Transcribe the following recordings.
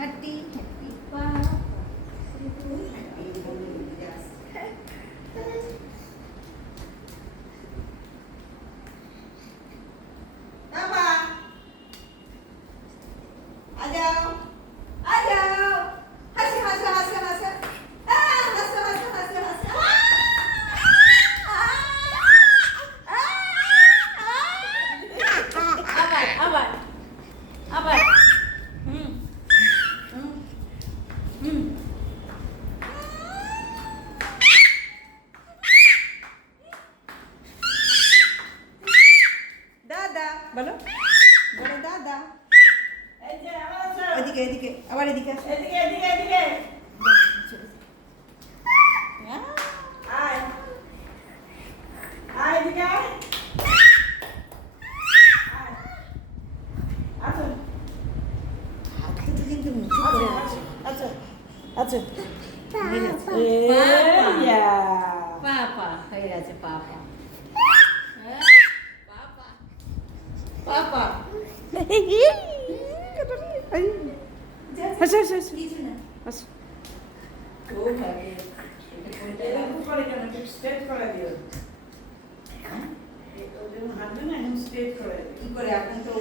Happy happy পা দাদা বলো বলো দাদা এদিকে এদিকে আবার এদিকে এদিকে এদিকে এদিকে আয় আয় এদিকে আয় আচ্ছা হাত কিন্তু কিন্তু মুঠো করে আছে আচ্ছা আচ্ছা পাপা হয়ে গেছে পাপা পাপা পাপা আচ্ছা আচ্ছা কিছু না আচ্ছা ও ভাবে এরকম করে কেন স্ট্রেট করে দিও হাঁটবে না এখন স্ট্রেট করে দিও কি করে এখন তো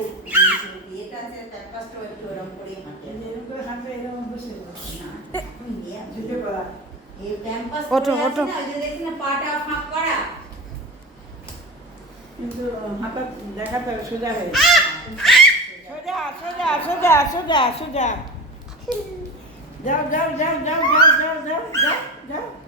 বিয়েটা আছে ব্রেকফাস্ট একটু ওরকম করে হাঁটে এরকম করে হাঁটবে এরকম বসে না এখন নিয়ে জুতো পরা এই ক্যাম্পাস ওঠো, ওঠো। না ওই যে দেখি না পাটা ফাঁক করা কিন্তু হাঁটা দেখাতে হবে সোজা হয়ে সোজা সোজা সোজা সোজা সোজা যাও যাও যাও যাও যাও যাও যাও যাও যাও